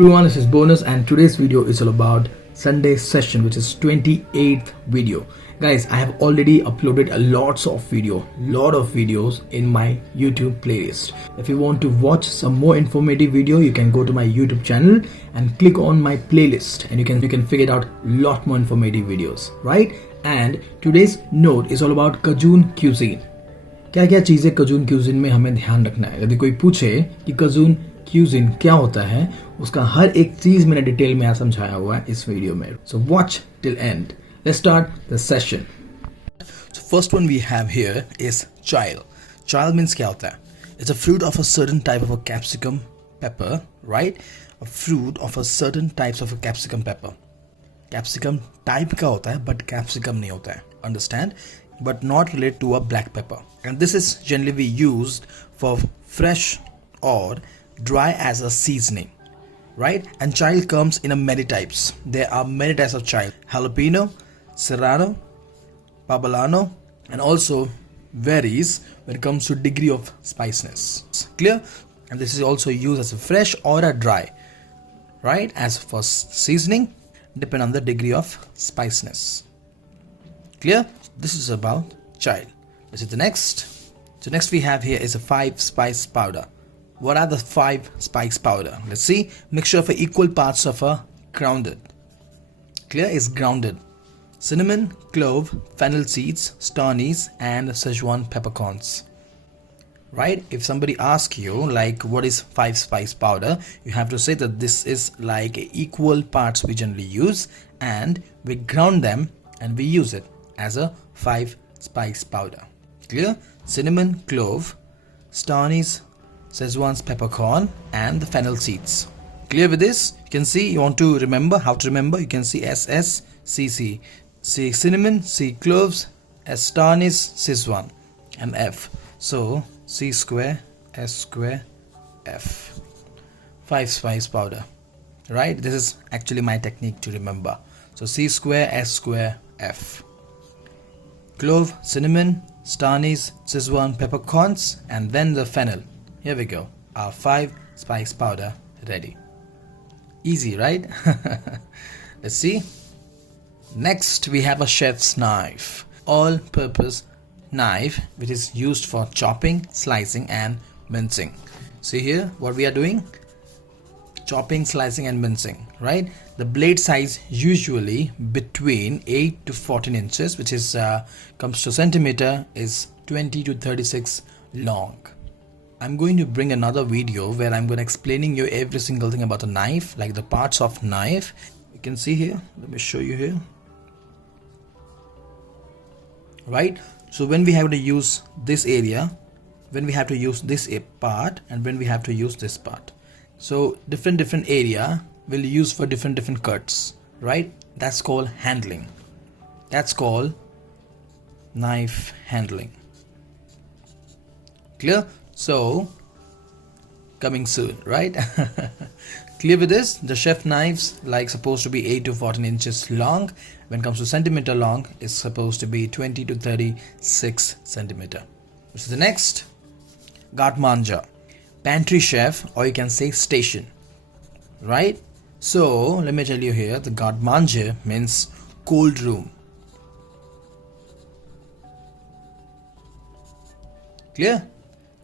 everyone, this is Bonus and today's video is all about Sunday session, which is 28th video. Guys, I have already uploaded a lot of videos in my YouTube playlist. If you want to watch some more informative video, you can go to my YouTube channel and click on my playlist and you can figure out a lot more informative videos, right? And today's note is all about Cajun Cuisine. क्या क्या चीज़ें कजून cuisine में हमें ध्यान रखना है. यदि कोई पूछे कि कजून क्यूजिन क्या होता है, उसका हर एक चीज मैंने डिटेल में समझाया हुआ है इस वीडियो में. So watch till end. Let's start the session. So first one we have here is chile. Chile means क्या होता है? It's a fruit of a certain type of a capsicum pepper, right? A fruit of a certain types of a capsicum pepper. Capsicum type का होता है but capsicum नहीं होता है, understand? But not related to a black pepper, and this is generally be used for fresh or dry as a seasoning, right? And child comes in a many types. There are many types of child: jalapeno, serrano, poblano, and also varies when it comes to degree of spiciness. Clear? And this is also used as a fresh or a dry, right? As for seasoning, depend on the degree of spiciness. Clear? This is about child. This is the next. So next we have here is a 5 spice powder. What are the 5 spice powder? Let's see. Mixture of equal parts of a grounded. Clear? Is grounded. Cinnamon, clove, fennel seeds, star anise, and Szechuan peppercorns. Right? If somebody asks you like what is 5 spice powder, you have to say that this is like equal parts we generally use, and we ground them and we use it as a 5 spice powder. Clear? Cinnamon, clove, star anise, Szechuan's peppercorn, and the fennel seeds. Clear with this? You can see, you want to remember how to remember, you can see SS, CC. C cinnamon, C cloves, S star anise, Szechuan, and F. So C square, S square, F. 5 spice powder. Right? This is actually my technique to remember. So C square, S square, F. Clove, cinnamon, star anise, Szechuan peppercorns, and then the fennel. Here we go. Our 5 spice powder ready. Easy, right? Let's see. Next we have a chef's knife. All-purpose knife which is used for chopping, slicing, and mincing. See here what we are doing? Chopping, slicing, and mincing, right? The blade size usually between 8 to 14 inches, which is comes to centimeter, is 20 to 36 long. I'm going to bring another video where I'm going to explaining you every single thing about a knife, like the parts of knife. You can see here. Let me show you here. Right? So when we have to use this area, when we have to use this part, and when we have to use this part. So different area will use for different cuts, right? That's called handling. That's called knife handling. Clear? So coming soon, right? Clear with this? The chef knives like supposed to be 8 to 14 inches long. When it comes to centimeter long, it's supposed to be 20 to 36 centimeter. Which is the next? Garde Manger. Pantry Chef, or you can say station, right? So let me tell you here, the Garde Manger means cold room. Clear?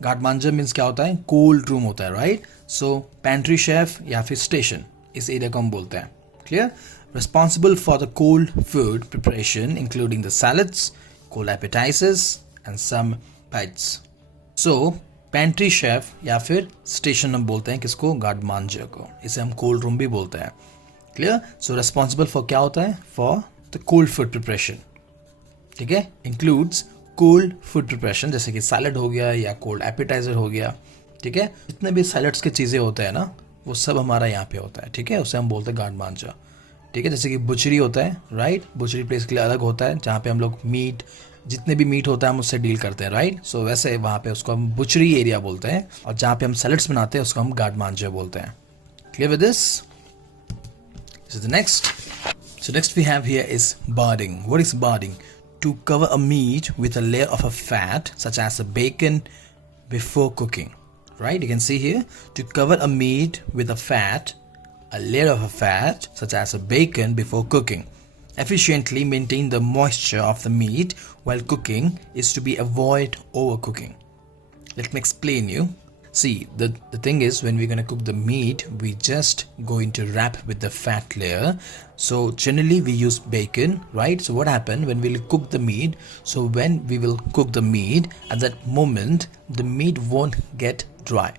Garde Manger means क्या होता है? Cold room होता है, right? So Pantry Chef या फिर station इस area को हम बोलते हैं. Clear? Responsible for the cold food preparation, including the salads, cold appetizers, and some bites. So pantry chef या फिर स्टेशन हम बोलते हैं किसको? गार्ड मांजर को. इसे हम कोल्ड रूम भी बोलते हैं. क्लियर? सो रिस्पॉन्सिबल फॉर क्या होता है? For the cold food preparation. ठीक है? इंक्लूड्स कोल्ड फूड प्रिपरेशन, जैसे कि सैलड हो गया या कोल्ड एपिटाइजर हो गया. ठीक है? जितने भी सैलड्स के चीज़ें होते हैं ना, वो सब हमारा यहाँ पे होता है. ठीक है? उसे हम बोलते हैं गार्ड मांजर. ठीक है? जैसे कि बुचरी होता है, राइट? बुचरी प्लेस के लिए अलग होता है, जहाँ पे हम लोग मीट, जितने भी मीट होता है हम उससे डील करते हैं, राइट? सो वैसे वहाँ पे उसको हम बुचरी एरिया बोलते हैं, और जहाँ पे हम सैलड्स बनाते हैं उसको हम गार्ड मांजर बोलते हैं. Clear with this? This is the next. So next we have here is barding. What is barding? To cover a meat with a layer of a fat such as a bacon before cooking. right? You can see here, to cover a meat with a fat a layer of a fat, such as a bacon, before cooking. Efficiently maintain the moisture of the meat while cooking is to be avoid overcooking. Let me explain you. See, the thing is, when we're going to cook the meat, we just going to wrap with the fat layer. So generally we use bacon, right? So what happened when we'll cook the meat? So when we will cook the meat, at that moment, the meat won't get dry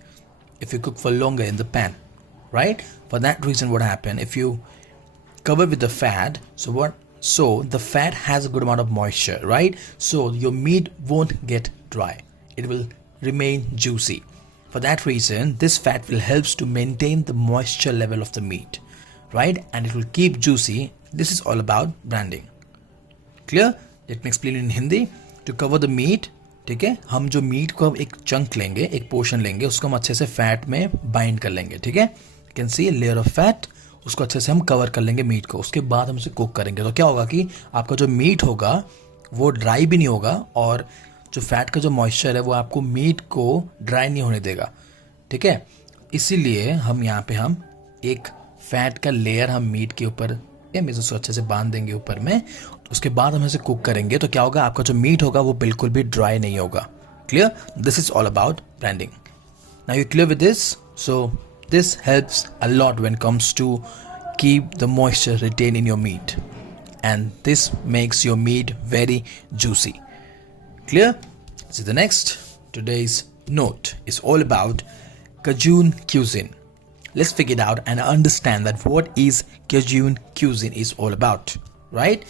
if you cook for longer in the pan, right? For that reason, what happened, if you cover with the fat, so the fat has a good amount of moisture, right? So your meat won't get dry. It will remain juicy. For that reason, this fat will helps to maintain the moisture level of the meat, right? And it will keep juicy. This is all about branding. Clear? Let me explain in Hindi. To cover the meat, ठीक है, हम जो meet को एक chunk लेंगे, एक portion लेंगे, उसको हम अच्छे से फैट में बाइंड कर लेंगे, ठीक है. You can see layer of fat, उसको अच्छे से हम कवर कर लेंगे मीट को. उसके बाद हम उसे कुक करेंगे. तो क्या होगा कि आपका जो मीट होगा वो ड्राई भी नहीं होगा, और जो फैट का जो मॉइस्चर है वो आपको मीट को ड्राई नहीं होने देगा, ठीक है. इसीलिए हम यहाँ पे हम एक फैट का लेयर हम मीट के ऊपर उसको अच्छे से बांध देंगे ऊपर में. उसके बाद हम इसे कुक करेंगे. तो क्या होगा, आपका जो मीट होगा वो बिल्कुल भी ड्राई नहीं होगा. Clear? This is all about branding. Now you clear with this? So this helps a lot when comes to keep the moisture retain in your meat, and this makes your meat very juicy. Clear? So the next, today's note is all about Cajun Cuisine. Let's figure it out and understand that what is Cajun Cuisine is all about, right?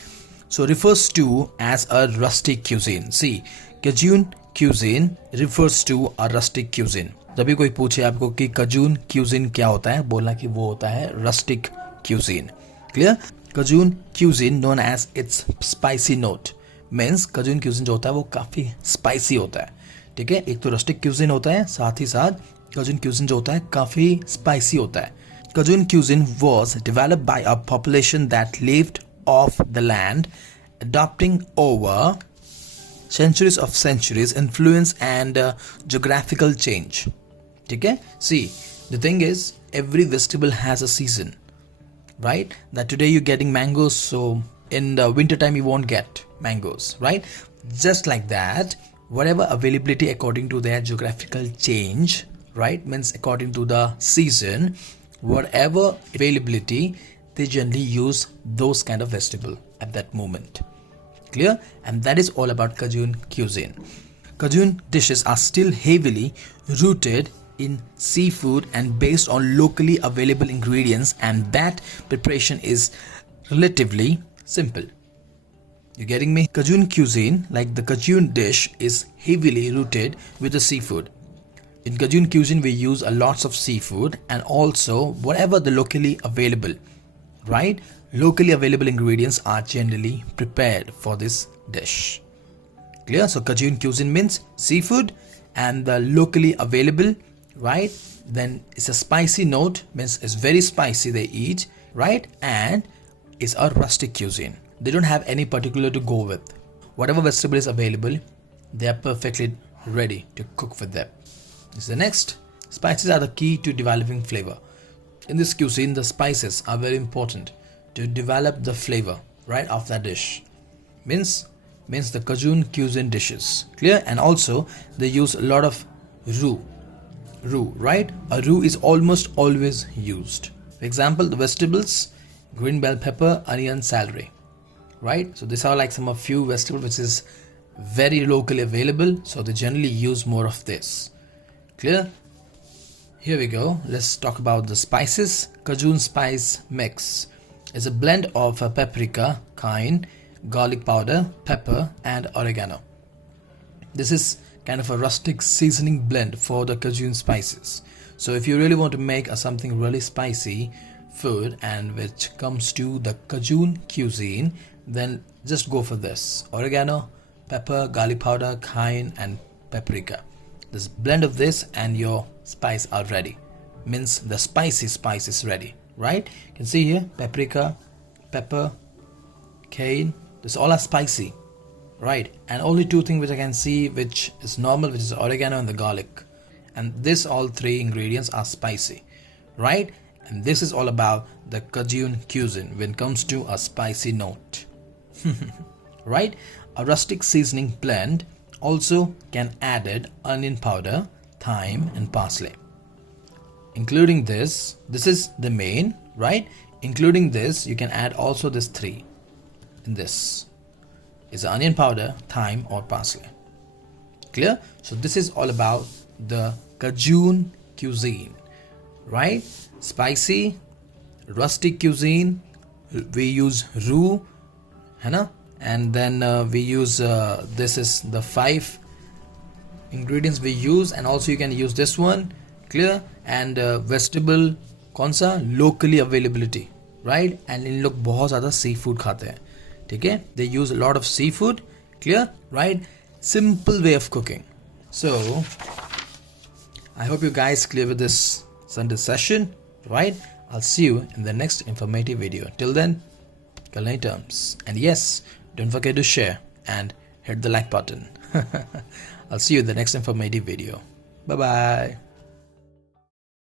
So refers to as a rustic cuisine. See, Cajun Cuisine refers to a rustic cuisine. जब भी कोई पूछे आपको कि Cajun Cuisine क्या होता है, बोलना कि वो होता है rustic cuisine. Clear? Cajun Cuisine known as its spicy note means Cajun Cuisine जो होता है वो काफ़ी spicy होता है, ठीक है. एक तो rustic cuisine होता है, साथ ही साथ Cajun Cuisine जो होता है काफ़ी spicy होता है. Cajun Cuisine was developed by a population that lived off the land, adopting over centuries influence and geographical change. ठीक है. See, the thing is, every vegetable has a season, right? That today you're getting mangoes, so in the winter time you won't get mangoes, right? Just like that, whatever availability according to their geographical change, right, means according to the season, whatever availability, they generally use those kind of vegetable at that moment. Clear? And that is all about Cajun Cuisine. Cajun dishes are still heavily rooted in seafood and based on locally available ingredients, and that preparation is relatively simple. You getting me? Cajun cuisine, like the Cajun dish, is heavily rooted with the seafood. In Cajun cuisine, we use a lots of seafood and also whatever the locally available, right? Locally available ingredients are generally prepared for this dish. Clear? So Cajun cuisine means seafood and the locally available, right? Then it's a spicy note, means it's very spicy they eat, right? And it's a rustic cuisine. They don't have any particular to go with. Whatever vegetable is available, they are perfectly ready to cook with them. This is the next. Spices are the key to developing flavor. In this cuisine, the spices are very important to develop the flavor, right, of that dish. Means the Cajun cuisine dishes. Clear? And also they use a lot of roux, right? A roux is almost always used. For example, the vegetables, green bell pepper, onion, celery, right? So these are like some of few vegetables which is very locally available, so they generally use more of this. Clear? Here we go. Let's talk about the spices. Cajun Spice mix is a blend of paprika, cayenne, garlic powder, pepper and oregano. This is kind of a rustic seasoning blend for the Cajun spices. So if you really want to make something really spicy food and which comes to the Cajun cuisine, then just go for this. Oregano, pepper, garlic powder, cayenne and paprika. This blend of this and your spice are ready. Means the spicy spice is ready, right? You can see here paprika, pepper, cayenne. This all are spicy, right? And only two things which I can see which is normal, which is oregano and the garlic. And this all three ingredients are spicy, right? And this is all about the Cajun cuisine when it comes to a spicy note. Right? A rustic seasoning blend also can add onion powder, thyme and parsley. Including this is the main, right? Including this, you can add also this 3. And this is onion powder, thyme or parsley. Clear? So this is all about the Cajun cuisine, right? Spicy, rustic cuisine. We use roux, है ना? And then we use this is the 5 ingredients we use, and also you can use this one. Clear? And vegetable कौन सा locally availability, right? And इन लोग बहुत ज़्यादा sea food खाते हैं, ठीक है? They use a lot of seafood. Clear? Right? Simple way of cooking. So I hope you guys clear with this Sunday session, right? I'll see you in the next informative video. Till then, culinary terms. And yes, don't forget to share and hit the like button. I'll see you in the next informative video. Bye bye.